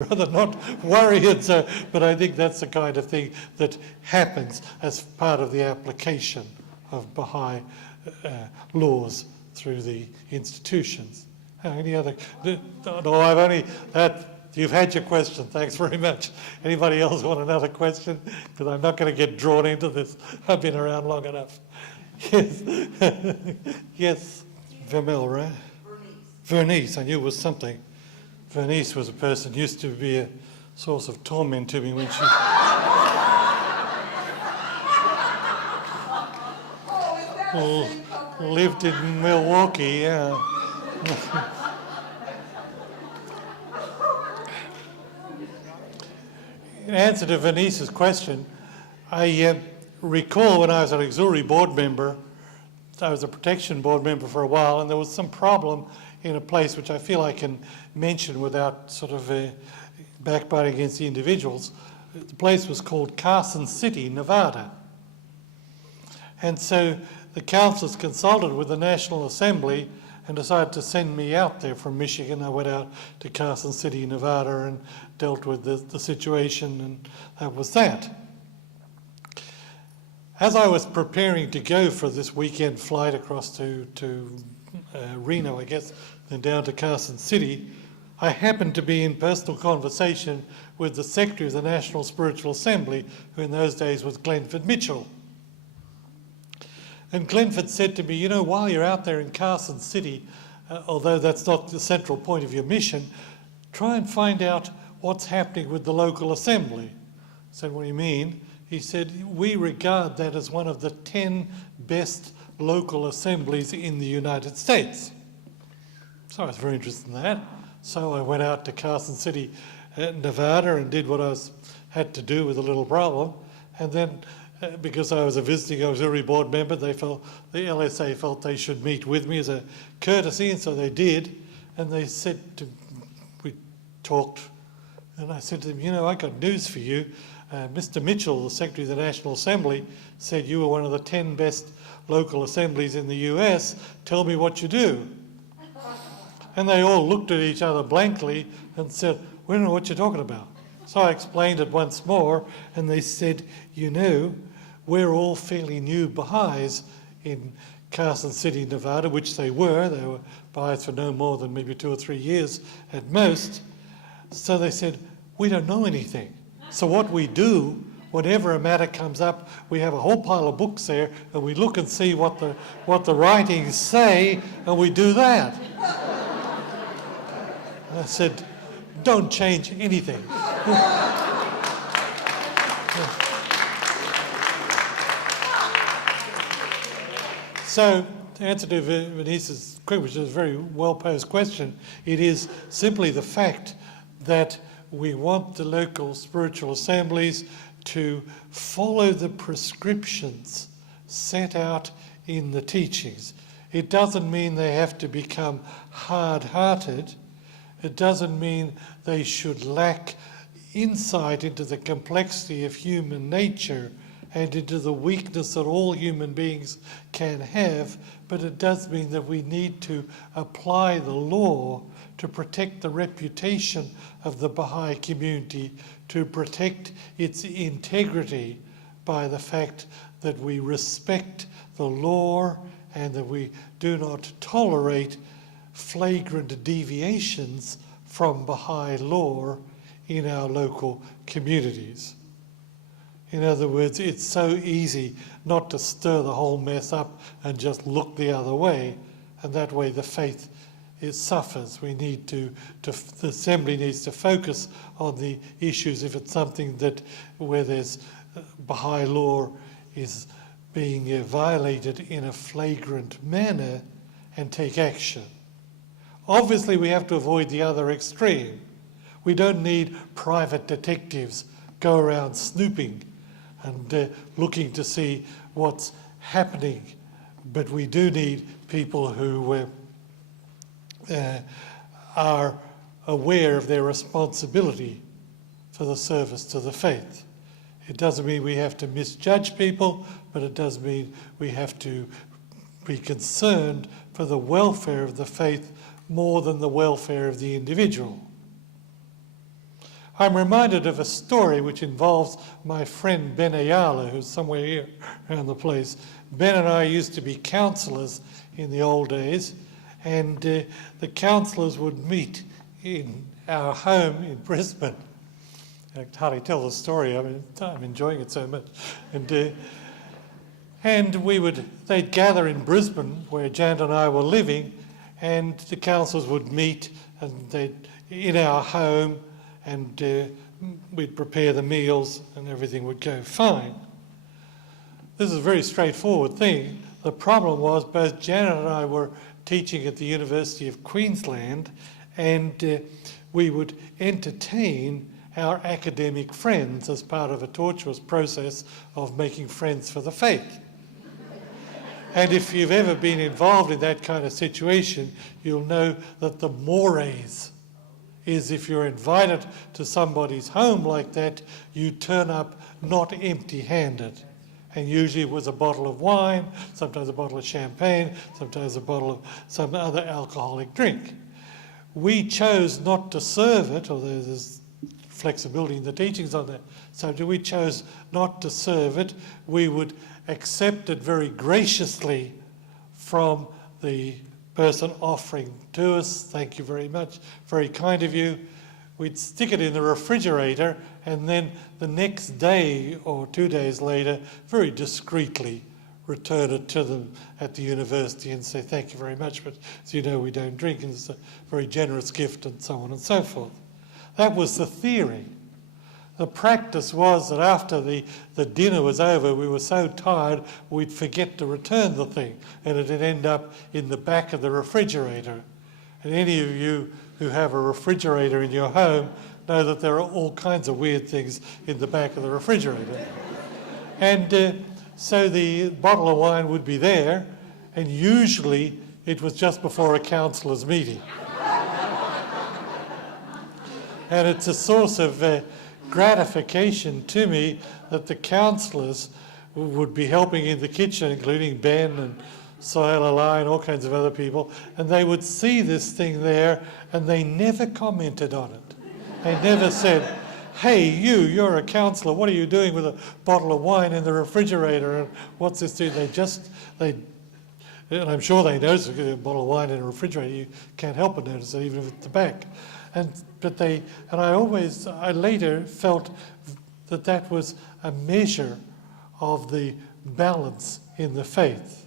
rather not worry it. So, but I think that's the kind of thing that happens as part of the application of Baha'i laws through the institutions. Any other? No, I've only that. You've had your question. Thanks very much. Anybody else want another question? Because I'm not going to get drawn into this. I've been around long enough. Yes. Yes. Vermel, right? Vernice. I knew it was something. Vernice was a person who used to be a source of torment to me when she... lived in Milwaukee, yeah. In answer to Vernice's question, I recall when I was an auxiliary board member, I was a protection board member for a while, and there was some problem in a place which I feel I can mention without sort of backbiting against the individuals. The place was called Carson City, Nevada. And so the councils consulted with the National Assembly and decided to send me out there from Michigan. I went out to Carson City, Nevada, and dealt with the situation, and that was that. As I was preparing to go for this weekend flight across to Reno, I guess, then down to Carson City, I happened to be in personal conversation with the Secretary of the National Spiritual Assembly, who in those days was Glenford Mitchell. And Glenford said to me, you know, while you're out there in Carson City, although that's not the central point of your mission, try and find out what's happening with the local assembly. I said, what do you mean? He said, we regard that as one of the 10 best local assemblies in the United States. So I was very interested in that. So I went out to Carson City, Nevada, and did what I had to do with a little problem. And then because I was a visiting auxiliary board member, the LSA felt they should meet with me as a courtesy, and so they did. And they said we talked, and I said to them, you know, I got news for you. Mr. Mitchell, the Secretary of the National Assembly, said you were one of the 10 best local assemblies in the US. Tell me what you do. And they all looked at each other blankly and said, we don't know what you're talking about. So I explained it once more, and they said, you know, we're all fairly new Baha'is in Carson City, Nevada, which they were. They were Baha'is for no more than maybe 2 or 3 years at most. So they said, we don't know anything. So what we do, whenever a matter comes up, we have a whole pile of books there, and we look and see what the writings say, and we do that. I said, don't change anything. So, to answer to Vernice's question, which is a very well-posed question, it is simply the fact that we want the local spiritual assemblies to follow the prescriptions set out in the teachings. It doesn't mean they have to become hard-hearted. It doesn't mean they should lack insight into the complexity of human nature and into the weakness that all human beings can have, but it does mean that we need to apply the law to protect the reputation of the Baha'i community, to protect its integrity by the fact that we respect the law and that we do not tolerate flagrant deviations from Baha'i law in our local communities. In other words, it's so easy not to stir the whole mess up and just look the other way, and that way the faith suffers. We need the assembly needs to focus on the issues if it's something where there's Baha'i law is being violated in a flagrant manner, and take action. Obviously, we have to avoid the other extreme. We don't need private detectives go around snooping and looking to see what's happening, but we do need people who are aware of their responsibility for the service to the faith. It doesn't mean we have to misjudge people, but it does mean we have to be concerned for the welfare of the faith more than the welfare of the individual. I'm reminded of a story which involves my friend Ben Ayala, who's somewhere here around the place. Ben and I used to be counsellors in the old days, and the counsellors would meet in our home in Brisbane. I can hardly tell the story. I'm enjoying it so much. And they'd gather in Brisbane, where Jan and I were living, and the counsellors would meet in our home, and we'd prepare the meals, and everything would go fine. This is a very straightforward thing. The problem was both Janet and I were teaching at the University of Queensland, and we would entertain our academic friends as part of a tortuous process of making friends for the faith. And if you've ever been involved in that kind of situation, you'll know that the mores is if you're invited to somebody's home like that, you turn up not empty-handed. And usually it was a bottle of wine, sometimes a bottle of champagne, sometimes a bottle of some other alcoholic drink. We chose not to serve it, although there's flexibility in the teachings on that subject. We chose not to serve it. We would accept it very graciously from the person offering to us. Thank you very much, very kind of you. We'd stick it in the refrigerator, and then the next day or 2 days later, very discreetly return it to them at the university and say, thank you very much, but as you know, we don't drink, and it's a very generous gift, and so on and so forth. That was the theory. The practice was that after the dinner was over, we were so tired we'd forget to return the thing, and it'd end up in the back of the refrigerator. And any of you who have a refrigerator in your home know that there are all kinds of weird things in the back of the refrigerator. And so the bottle of wine would be there, and usually it was just before a counsellor's meeting. And it's a source of gratification to me that the counsellors would be helping in the kitchen, including Ben and Sohail Alai and all kinds of other people, and they would see this thing there, and they never commented on it. They never said, hey, you're a counsellor, what are you doing with a bottle of wine in the refrigerator, and what's this doing? And I'm sure they noticed a bottle of wine in a refrigerator, you can't help but notice it, even if it's at the back. I later felt that was a measure of the balance in the faith.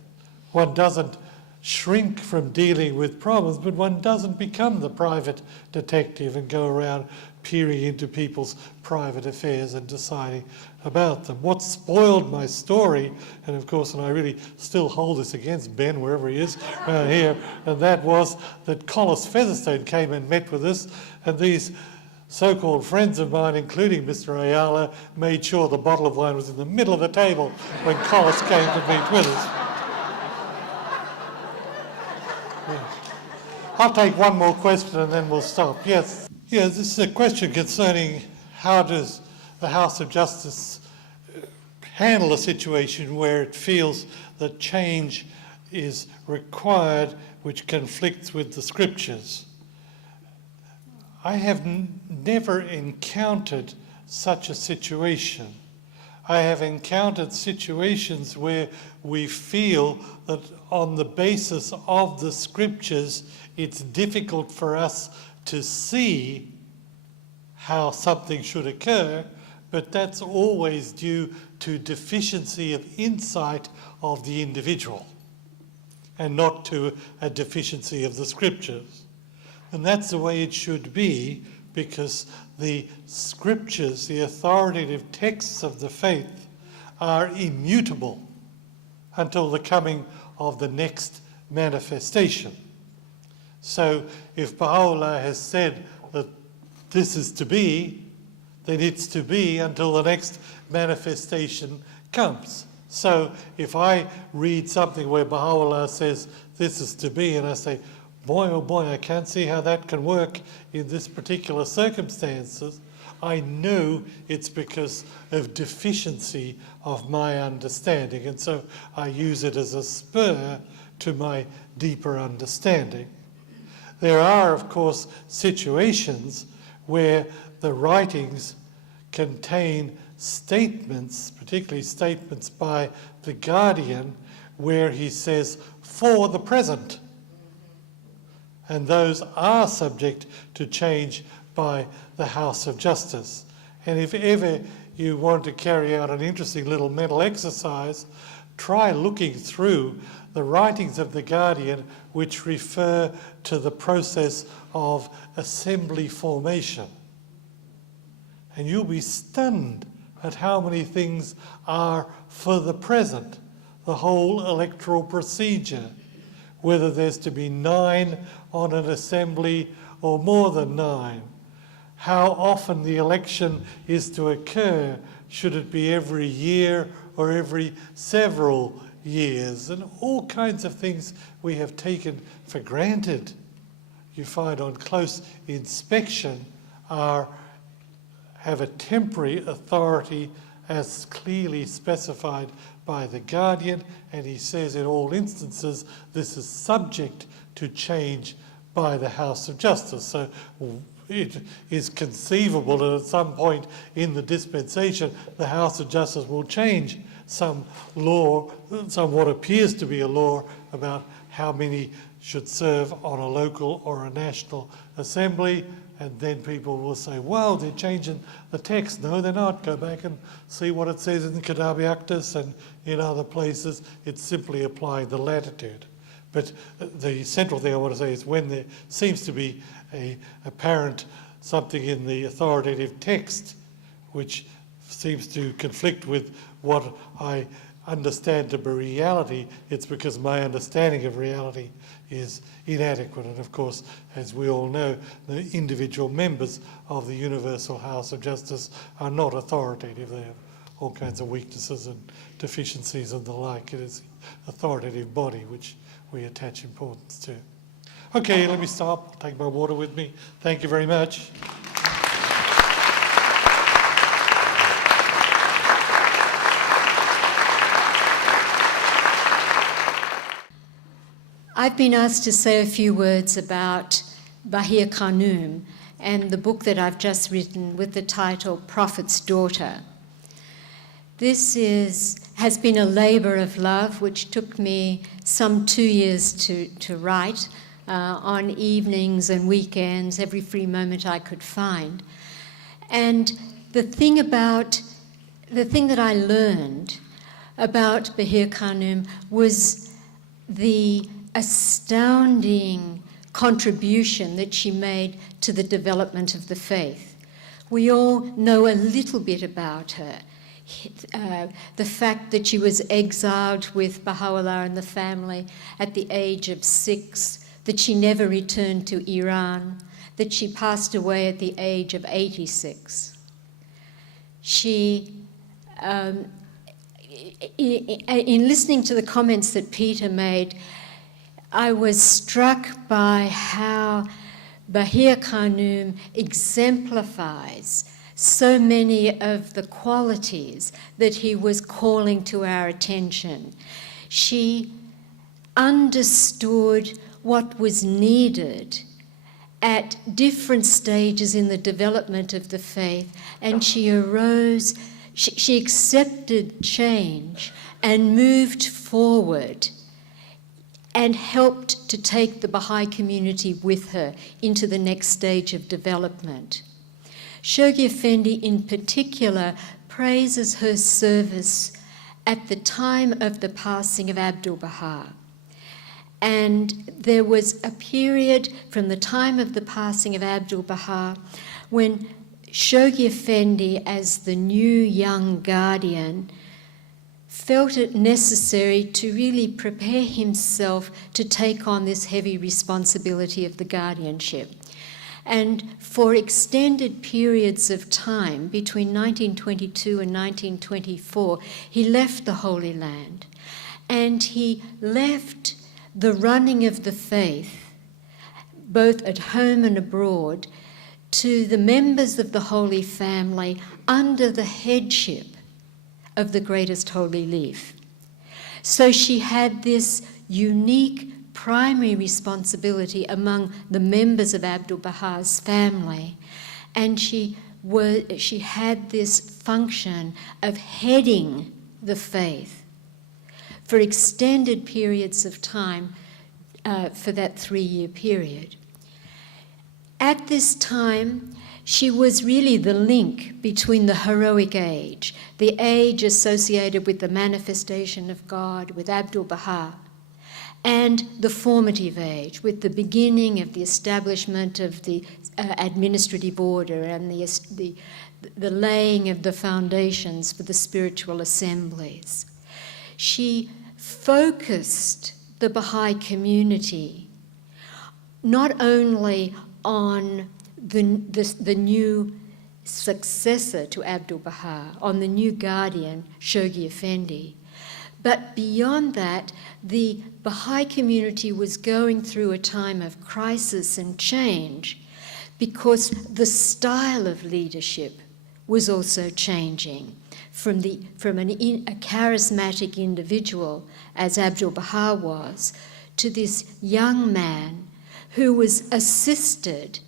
One doesn't shrink from dealing with problems, but one doesn't become the private detective and go around peering into people's private affairs and deciding about them. What spoiled my story, and of course, and I really still hold this against Ben, wherever he is, around here, and that was that Collis Featherstone came and met with us, and these so-called friends of mine, including Mr. Ayala, made sure the bottle of wine was in the middle of the table when Collis came to meet with us. Yeah. I'll take one more question and then we'll stop. Yes. Yeah, this is a question concerning how does the House of Justice handle a situation where it feels that change is required which conflicts with the scriptures. I have never encountered such a situation. I have encountered situations where we feel that on the basis of the scriptures, it's difficult for us to see how something should occur, but that's always due to deficiency of insight of the individual and not to a deficiency of the scriptures. And that's the way it should be, because the scriptures, the authoritative texts of the faith, are immutable until the coming of the next manifestation. So if Baha'u'llah has said that this is to be, then it's to be until the next manifestation comes. So if I read something where Baha'u'llah says this is to be, and I say, boy, oh boy, I can't see how that can work in this particular circumstances, I know it's because of deficiency of my understanding, and so I use it as a spur to my deeper understanding. There are, of course, situations where the writings contain statements, particularly statements by the Guardian, where he says, for the present. And those are subject to change by the House of Justice. And if ever you want to carry out an interesting little mental exercise, try looking through the writings of the Guardian which refer to the process of assembly formation. And you'll be stunned at how many things are for the present. The whole electoral procedure, whether there's to be 9 on an assembly or more than 9, how often the election is to occur, should it be every year or every several years, and all kinds of things we have taken for granted, you find on close inspection have a temporary authority as clearly specified by the Guardian, and he says in all instances this is subject to change by the House of Justice. So it is conceivable that at some point in the dispensation the House of Justice will change some law, what appears to be a law about how many should serve on a local or a national assembly, and then people will say, well, they're changing the text. No, they're not. Go back and see what it says in the Kadabi Actus and in other places. It's simply applying the latitude. But the central thing I want to say is when there seems to be a apparent something in the authoritative text which seems to conflict with what I understand to be reality, it's because my understanding of reality is inadequate. And of course, as we all know, the individual members of the Universal House of Justice are not authoritative. They have all kinds of weaknesses and deficiencies and the like. It is an authoritative body which we attach importance to. Okay, let me stop. Take my water with me. Thank you very much. I've been asked to say a few words about Bahir Khanum and the book that I've just written with the title Prophet's Daughter. This has been a labour of love which took me some 2 years to write on evenings and weekends, every free moment I could find. And the thing that I learned about Bahir Khanum was the astounding contribution that she made to the development of the faith. We all know a little bit about her. The fact that she was exiled with Baha'u'llah and the family at the age of 6, that she never returned to Iran, that she passed away at the age of 86. She, in listening to the comments that Peter made, I was struck by how Bahir Khanum exemplifies so many of the qualities that he was calling to our attention. She understood what was needed at different stages in the development of the faith, and she arose, she accepted change and moved forward and helped to take the Baha'i community with her into the next stage of development. Shoghi Effendi in particular praises her service at the time of the passing of Abdul Baha. And there was a period from the time of the passing of Abdul Baha when Shoghi Effendi, as the new young guardian, felt it necessary to really prepare himself to take on this heavy responsibility of the guardianship. And for extended periods of time, between 1922 and 1924, he left the Holy Land, and he left the running of the faith, both at home and abroad, to the members of the Holy Family under the headship of the greatest holy leaf. So she had this unique primary responsibility among the members of Abdul Baha's family, And she had this function of heading the faith for extended periods of time for that 3-year period. At this time, she was really the link between the heroic age, the age associated with the manifestation of God, with Abdu'l-Baha, and the formative age, with the beginning of the establishment of the administrative order and the laying of the foundations for the spiritual assemblies. She focused the Baha'i community not only on the new successor to Abdu'l-Baha, on the new guardian, Shoghi Effendi, but beyond that, the Baha'i community was going through a time of crisis and change because the style of leadership was also changing from a charismatic individual, as Abdu'l-Baha was, to this young man who was assisted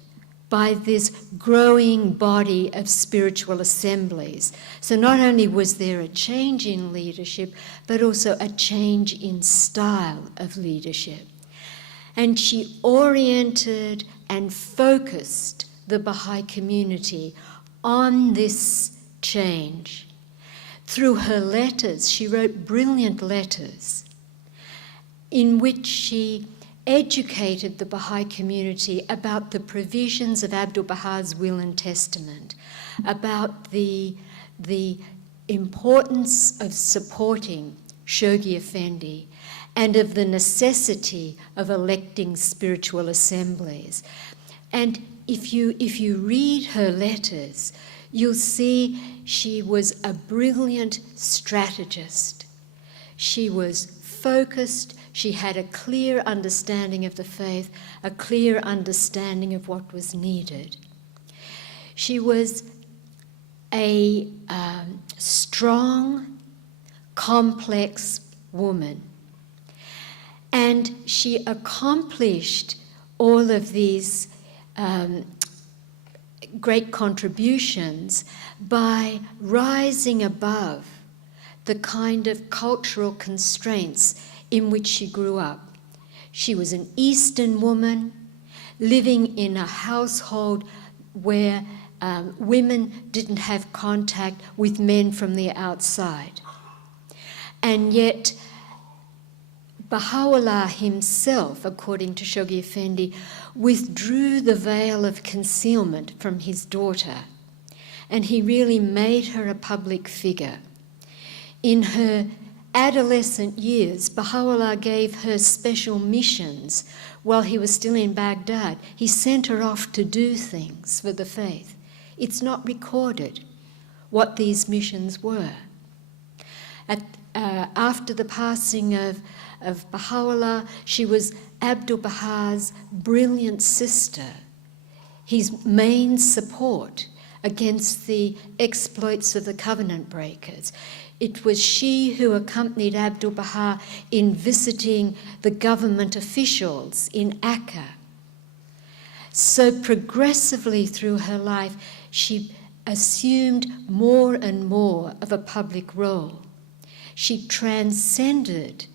by this growing body of spiritual assemblies. So not only was there a change in leadership, but also a change in style of leadership. And she oriented and focused the Baha'i community on this change. Through her letters, she wrote brilliant letters in which she educated the Baha'i community about the provisions of Abdu'l-Baha's will and testament, about the importance of supporting Shoghi Effendi, and of the necessity of electing spiritual assemblies. And if you read her letters, you'll see she was a brilliant strategist. She was focused. She had a clear understanding of the faith, a clear understanding of what was needed. She was a strong, complex woman. And she accomplished all of these great contributions by rising above the kind of cultural constraints in which she grew up. She was an Eastern woman living in a household where women didn't have contact with men from the outside. And yet, Baha'u'llah himself, according to Shoghi Effendi, withdrew the veil of concealment from his daughter, and he really made her a public figure. In her adolescent years, Baha'u'llah gave her special missions while he was still in Baghdad. He sent her off to do things for the faith. It's not recorded what these missions were. After the passing of Baha'u'llah, she was Abdu'l-Baha's brilliant sister, his main support against the exploits of the covenant breakers. It was she who accompanied Abdu'l-Baha in visiting the government officials in Akka. So progressively through her life, she assumed more and more of a public role. She transcended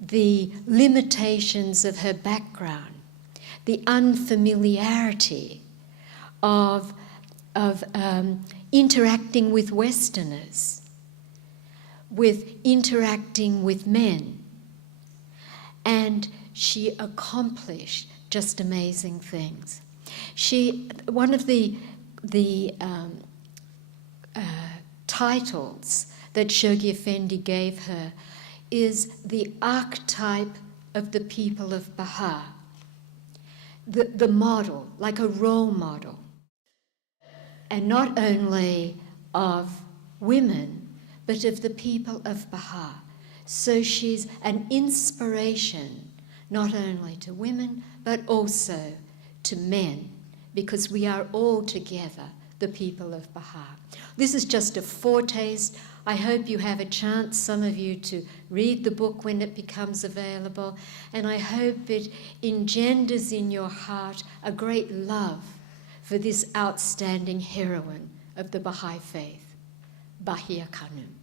the limitations of her background, the unfamiliarity of interacting with Westerners, with interacting with men. And she accomplished just amazing things. One of the titles that Shoghi Effendi gave her is the archetype of the people of Baha, the model, like a role model, and not only of women, but of the people of Baha. So she's an inspiration, not only to women, but also to men, because we are all together the people of Baha. This is just a foretaste. I hope you have a chance, some of you, to read the book when it becomes available, and I hope it engenders in your heart a great love for this outstanding heroine of the Baha'i faith, Bahia Khanum.